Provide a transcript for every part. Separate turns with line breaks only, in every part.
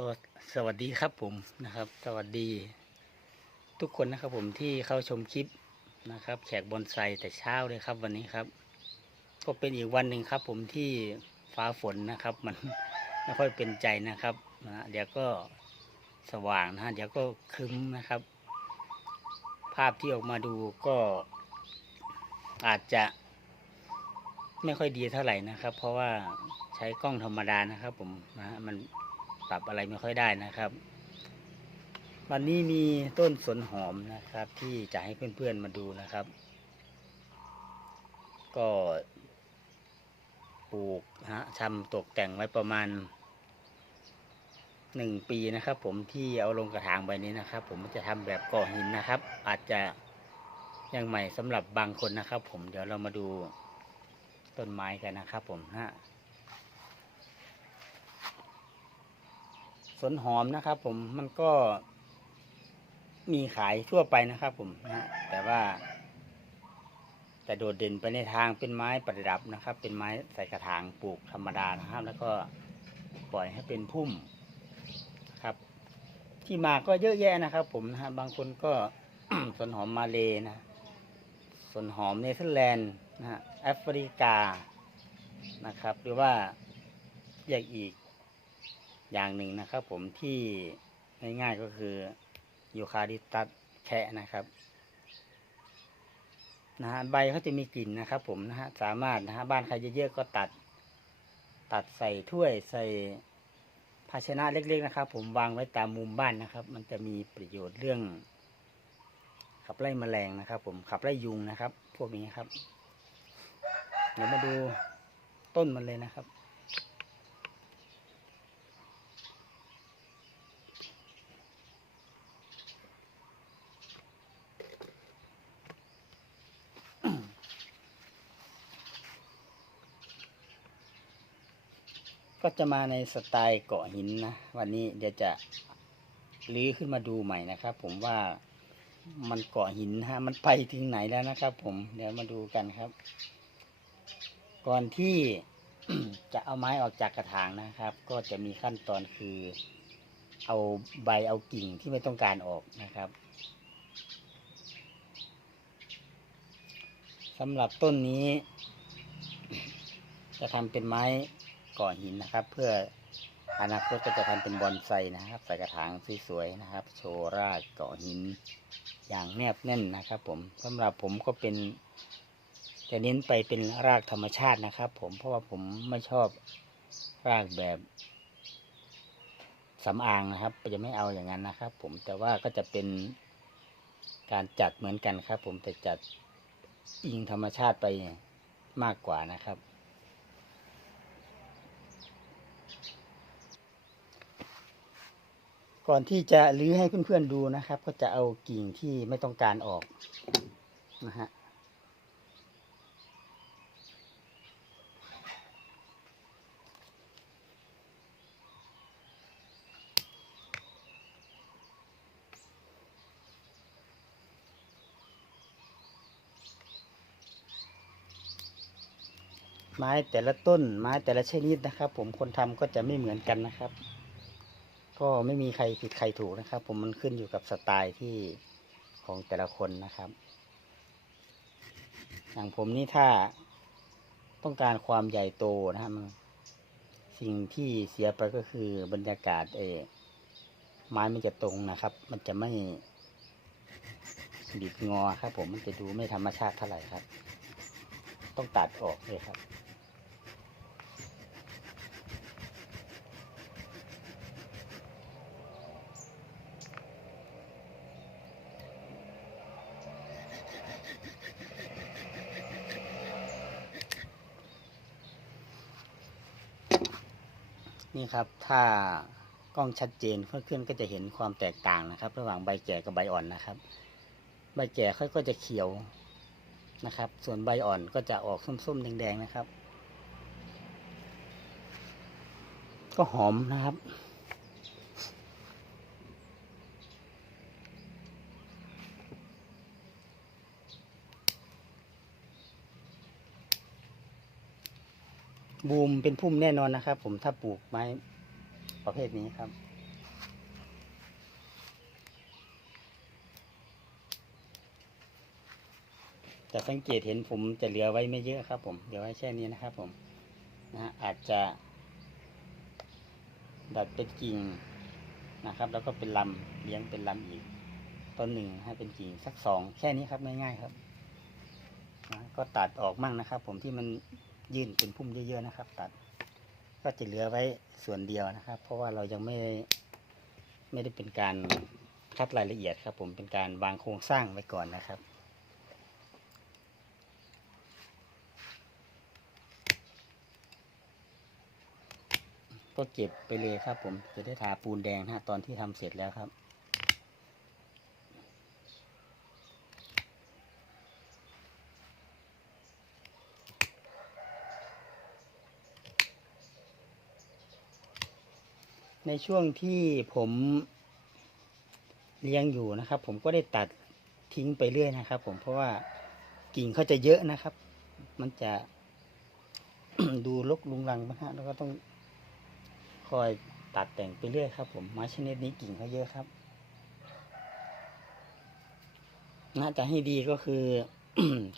ก็สวัสดีครับผมนะครับ สวัสดี ทุกคนนะครับผมที่เข้าชมคลิปนะครับ แขกบอนไซแต่เช้าเลยครับวันนี้ครับ ก็เป็นอีกวันหนึ่งครับ ผมที่ฟ้าฝนนะครับ มันไม่ค่อยเป็นใจนะครับนะเดี๋ยวก็สว่างนะฮะเดี๋ยวก็ครึ้มนะครับ ภาพที่ออกมาดูก็อาจจะไม่ค่อยดีเท่าไหร่นะครับ เพราะว่าใช้กล้องธรรมดานะครับ ผมนะมัน ปรับอะไรไม่ค่อยได้นะครับ วันนี้มีต้นสนหอมนะครับ ที่จะให้เพื่อนๆมาดูนะครับ ก็ปลูกฮะทำตกแต่งไว้ประมาณหนึ่งปีนะครับ ผมที่เอาลงกระถางใบนี้นะครับ ผมจะทำแบบก่อหินนะครับ อาจจะยังใหม่สำหรับบางคนนะครับ ผมเดี๋ยวเรามาดูต้นไม้กันนะครับ ผมฮะ สนหอมนะครับ ผมมันก็มีขายทั่วไปนะครับ ผมนะแต่ว่า แต่โดดเด่นไปในทางเป็นไม้ประดับนะครับ เป็นไม้ใส่กระถางปลูกธรรมดานะครับ แล้วก็ปล่อยให้เป็นพุ่มครับ ที่มาก็เยอะแยะนะครับ ผมนะฮะบางคนก็สนหอมมาเลนะสนหอมเนเธอร์แลนด์นะฮะแอฟริกานะครับ หรือว่าเรียกอีก อย่างหนึ่งนะครับ ผมที่ง่ายๆก็คือยูคาลิปตัสแคะนะครับนะฮะใบเขาจะมีกลิ่นนะครับ ผมนะฮะสามารถนะฮะบ้านใครเยอะๆก็ตัด ตัดใส่ถ้วยใส่ภาชนะเล็ก ๆ นะครับ ผมวางไว้ตามมุมบ้านนะครับ มันจะมีประโยชน์เรื่อง ขับไล่แมลงนะครับ ผมขับไล่ยุงนะครับ พวกนี้ครับ เดี๋ยวมาดูต้นมันเลยนะครับ ก็จะมาในสไตล์เกาะหินนะ วันนี้เดี๋ยวจะลื้อขึ้นมาดูใหม่นะครับ ผมว่ามันเกาะหินฮะมันไปถึงไหนแล้วนะครับ ผมเดี๋ยวมาดูกันครับ ก่อนที่จะเอาไม้ออกจากกระถางนะครับ ก็จะมีขั้นตอนคือ เอาใบเอากิ่งที่ไม่ต้องการออกนะครับสำหรับต้นนี้ จะทำเป็นไม้ ก่อหินนะครับ เพื่ออนาคตก็จะทำเป็นบอนไซนะครับ ใส่กระถางสวยๆนะครับ โชว์รากกาะหิน อย่างแนบแน่นนะครับ ผมสำหรับผมก็เป็น จะเน้นไปเป็นรากธรรมชาตินะครับ ผมเพราะว่าผมไม่ชอบรากแบบสำอางนะครับจะไม่เอาอย่างนั้นนะครับ ผมแต่ว่าก็จะเป็นการจัดเหมือนกันครับ ผมแต่จัดอิงธรรมชาติไปมากกว่านะครับ ก่อนที่จะลื้อให้เพื่อนๆดูนะครับ ก็จะเอากิ่งที่ไม่ต้องการออกนะฮะไม้แต่ละต้นไม้แต่ละชนิดนะครับ ผมคนทำก็จะไม่เหมือนกันนะครับ ก็ไม่มีใครผิดใครถูกนะครับ ผมมันขึ้นอยู่กับสไตล์ที่ของแต่ละคนนะครับ อย่างผมนี่ถ้าต้องการความใหญ่โตนะครับสิ่งที่เสียไปก็คือบรรยากาศเออไม้มันจะตรงนะครับ มันจะไม่บิดงอครับ ผมมันจะดูไม่ธรรมชาติเท่าไหร่ครับ ต้องตัดออกเลยครับ นี่ครับ ถ้ากล้องชัดเจนเพื่อนก็จะเห็นความแตกต่างนะครับ ระหว่างใบแก่กับใบอ่อนนะครับ ใบแก่ค่อยก็จะเขียวนะครับ ส่วนใบอ่อนก็จะออกส้มๆแดงๆนะครับ ก็หอมนะครับ บูมเป็นพุ่มแน่นอนนะครับ ผมถ้าปลูกไม้ประเภทนี้ครับ จะสังเกตเห็นผมจะเหลือไว้ไม่เยอะครับ ผมเหลือไว้แค่นี้นะครับ ผมนะอาจจะ ดัดเป็นกิ่งนะครับ แล้วก็เป็นลำเลี้ยงเป็นลำอีกต้นหนึ่งให้เป็นกิ่งสักสองแค่นี้ครับง่ายๆครับนะก็ตัดออกมั่งนะครับ ผมที่มัน ยื่นเป็นพุ่มเยอะๆนะครับ ตัดก็จะเหลือไว้ส่วนเดียวนะครับ เพราะว่าเรายังไม่ไม่ได้เป็นการคัดรายละเอียดครับ ผมเป็นการวางโครงสร้างไว้ก่อนนะครับก็เก็บไปเลยครับ ผมจะได้ทาปูนแดงนะฮะตอนที่ทำเสร็จแล้วครับ ในช่วงที่ผมเลี้ยงอยู่นะครับ ผมก็ได้ตัดทิ้งไปเรื่อยนะครับ ผมเพราะว่ากิ่งเขาจะเยอะนะครับ มันจะดูรกลุงรังนะฮะแล้วก็ต้องคอยตัดแต่งไปเรื่อยครับ ผมไม้ชนิดนี้กิ่งเขาเยอะครับน่าจะให้ดีก็คือ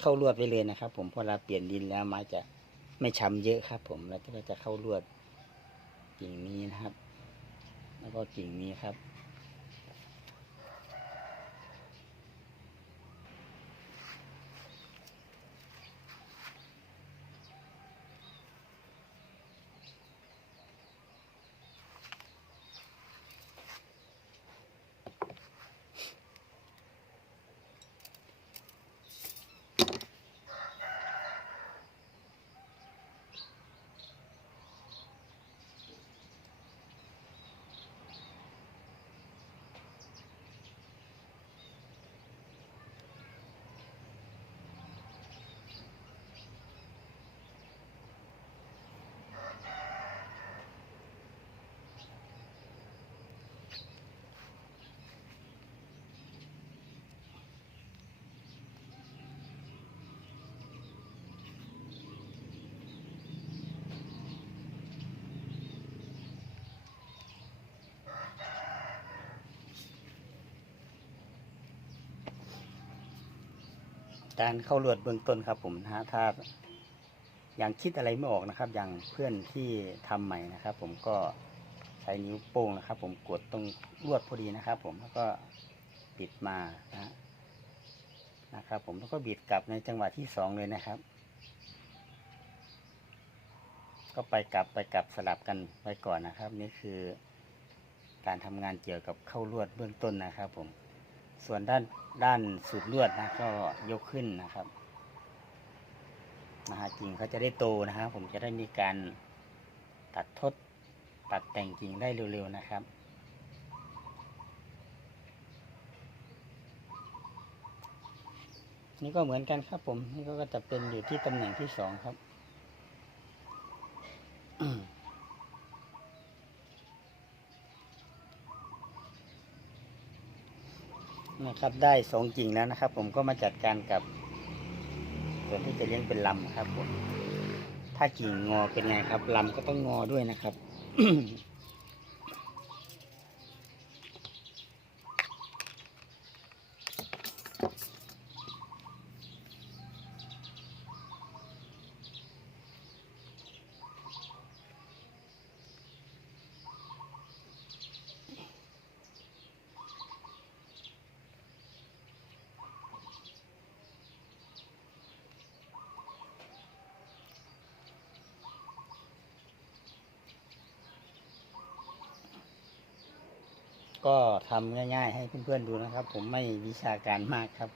เข้าลวดไปเลยนะครับ ผมพอเราเปลี่ยนดินแล้วไม้จะไม่ช้ำเยอะครับ ผมแล้วก็จะเข้าลวดกิ่งนี้นะครับ แล้วก็กิ่งนี้ครับ การเข้าลวดเบื้องต้นครับผมนะฮะถ้ายังคิดอะไรไม่ออกนะครับ อย่างเพื่อนที่ทำใหม่นะครับ ผมก็ใช้นิ้วโป้งนะครับ ผมกดตรงลวดพอดีนะครับ ผมแล้วก็ปิดมานะนะครับ ผมแล้วก็บิดกลับในจังหวะที่สองเลยนะครับ ก็ไปกลับไปกลับสลับกันไว้ก่อนนะครับ นี่คือการทำงานเกี่ยวกับเข้าลวดเบื้องต้นนะครับ ผม ส่วนด้านด้านสูตรลวดนะก็ยกขึ้นนะครับนะฮะกิ่งเขาจะได้โตนะครับ ผมจะได้มีการตัดทดตัดแต่งกิ่งได้เร็วๆนะครับนี่ก็เหมือนกันครับผม นี่ก็จะเป็นอยู่ที่ตำแหน่งที่สองครับ นะครับได้สองกิ่งแล้วนะครับ ผมก็มาจัดการกับส่วนที่จะเลี้ยงเป็นลำครับผมถ้ากิ่งงอเป็นไงครับลำก็ต้องงอด้วยนะครับ ก็ทำง่าย ๆ ให้เพื่อนๆดูนะครับ ผมไม่วิชาการมากครับ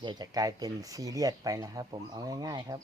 เดี๋ยวจะกลายเป็นซีเรียสไปนะครับ ผมเอาง่าย ๆ ครับ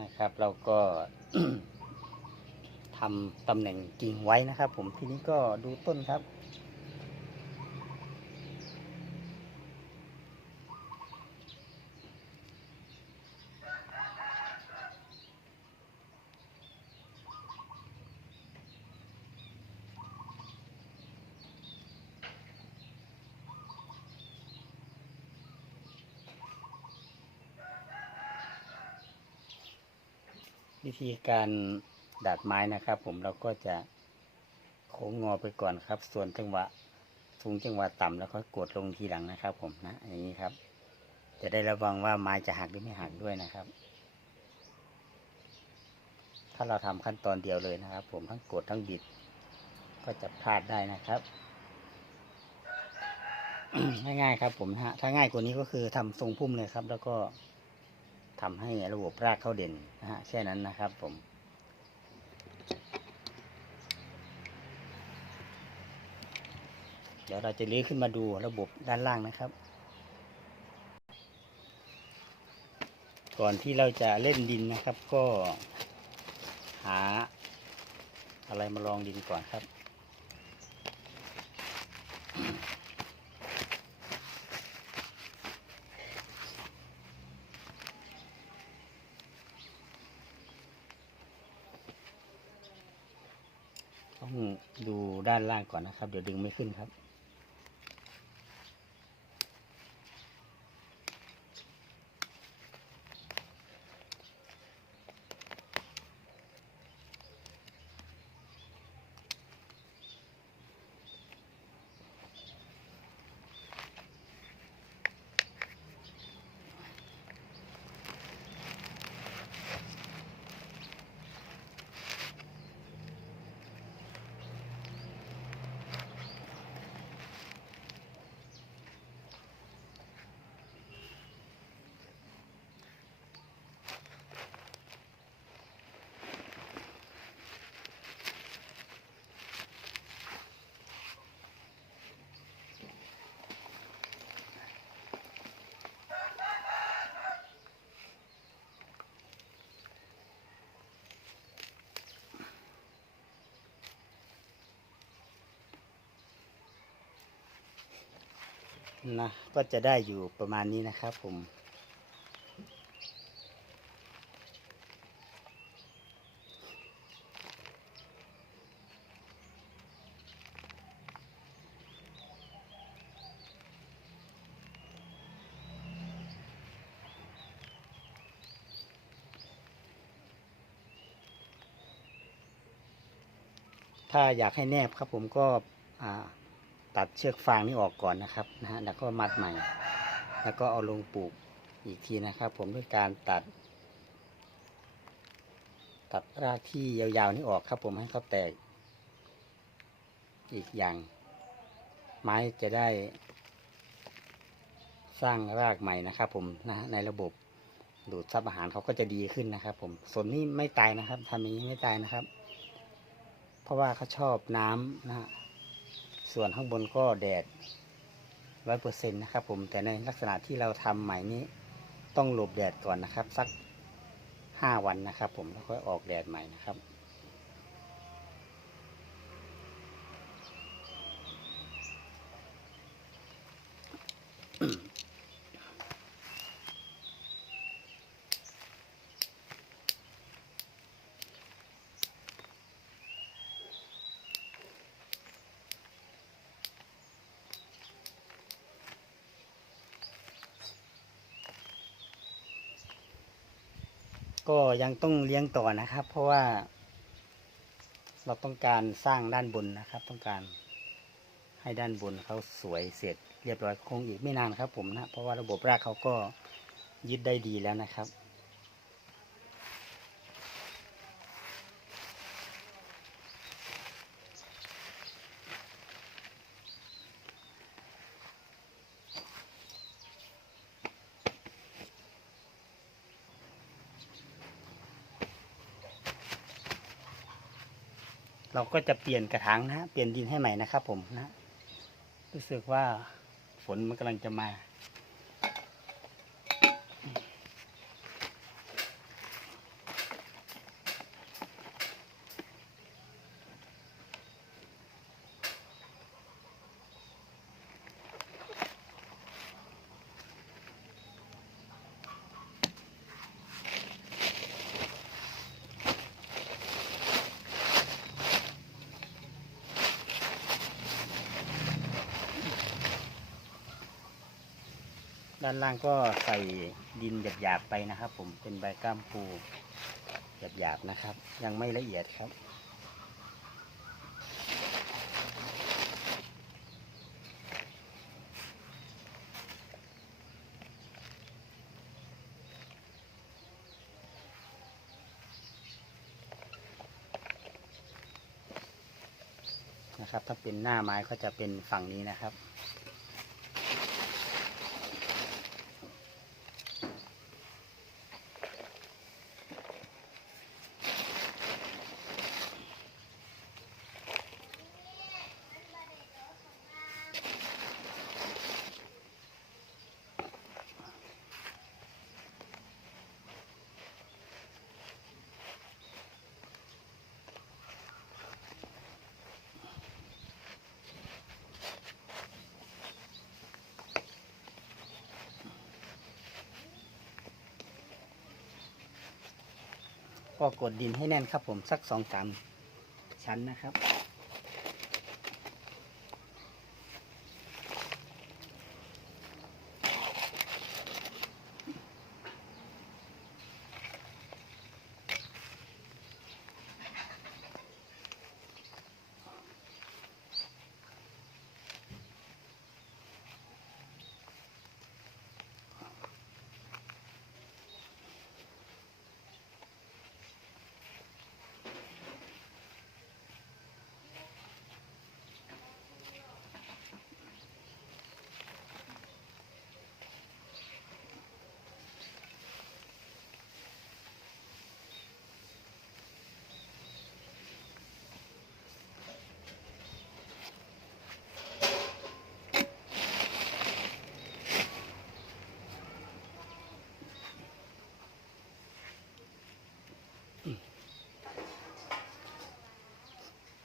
นะครับ เราก็ททำตำแหน่งกิ่งไว้นะครับ ผมทีนี้ก็ดูต้นครับ ธีการดัดไม้นะครับ ผมเราก็จะโค้งงอไปก่อนครับ ส่วนจังหวะสูงจังหวะต่ำแล้วก็กดลงทีหลังนะครับ ผมนะอย่างนี้ครับ จะได้ระวังว่าไม้จะหักหรือไม่หักด้วยนะครับ ถ้าเราทำขั้นตอนเดียวเลยนะครับ ผมทั้งกดทั้งบิด ก็จะพลาดได้นะครับง่ายๆครับ ผมฮะถ้าง่ายกว่านี้ก็คือทำทรงพุ่มเลยครับ แล้วก็ ทำให้ระบบรากเข้าเด่นนะฮะแค่นั้นนะครับผมเดี๋ยวเราจะเลื้อยขึ้นมาดูระบบด้านล่างนะครับ ก่อนที่เราจะเล่นดินนะครับ ก็หาอะไรมาลองดินก่อนครับ ดูด้านล่างก่อนนะครับ เดี๋ยวดึงไม่ขึ้นครับ นะก็จะได้อยู่ประมาณนี้นะครับผมถ้าอยากให้แนบครับผมก็อ่า ตัดเชือกฟางนี้ออกก่อนนะครับนะฮะแล้วก็มัดใหม่ แล้วก็เอาลงปลูกอีกทีนะครับ ผมด้วยการตัด ตัดรากที่ยาวๆนี้ออกครับ ผมให้เขาแตก อีกอย่าง ไม้จะได้ สร้างรากใหม่นะครับ ผมนะฮะในระบบดูดซับอาหารเขาก็จะดีขึ้นนะครับ ผมส่วนนี้ไม่ตายนะครับทำอย่างนี้ไม่ตายนะครับ เพราะว่าเขาชอบน้ำนะฮะ ส่วนข้างบนก็แดดร้อยเปอร์เซ็นต์นะครับ ผมแต่ในลักษณะที่เราทำใหม่นี้ต้องหลบแดดก่อนนะครับ สักห้าวันนะครับ ผมแล้วค่อยออกแดดใหม่นะครับ ก็ยังต้องเลี้ยงต่อนะครับ เพราะว่า เราต้องการสร้างด้านบนนะครับ ต้องการให้ด้านบนเขาสวยเสร็จเรียบร้อยคงอีกไม่นานครับผมนะ เพราะว่าระบบรากเขาก็ยึดได้ดีแล้วนะครับ เราก็จะเปลี่ยนกระถางนะฮะเปลี่ยนดินให้ใหม่นะครับผมนะ รู้สึกว่าฝนมันกำลังจะมา ด้านล่างก็ใส่ดินหยาบๆไปนะครับ ผมเป็นใบก้ามปูหยาบๆนะครับ ยังไม่ละเอียดครับ นะครับ ถ้าเป็นหน้าไม้ก็จะเป็นฝั่งนี้นะครับ ก็กดดินให้แน่นครับผมสักสองสามชั้นนะครับ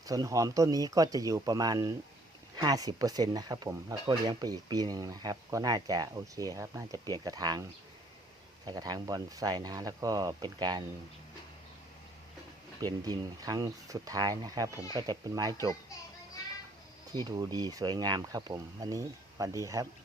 สวนหอมต้นนี้ก็จะอยู่ประมาณห้าสิบเปอร์เซ็นต์นะครับผมแล้วก็เลี้ยงไปอีกปีหนึ่งนะครับ ก็น่าจะโอเคครับ น่าจะเปลี่ยนกระถางใส่กระถางบอนไซนะฮะแล้วก็เป็นการ เปลี่ยนดินครั้งสุดท้ายนะครับ ผมก็จะเป็นไม้จบที่ดูดีสวยงามครับผม วันนี้สวัสดีครับ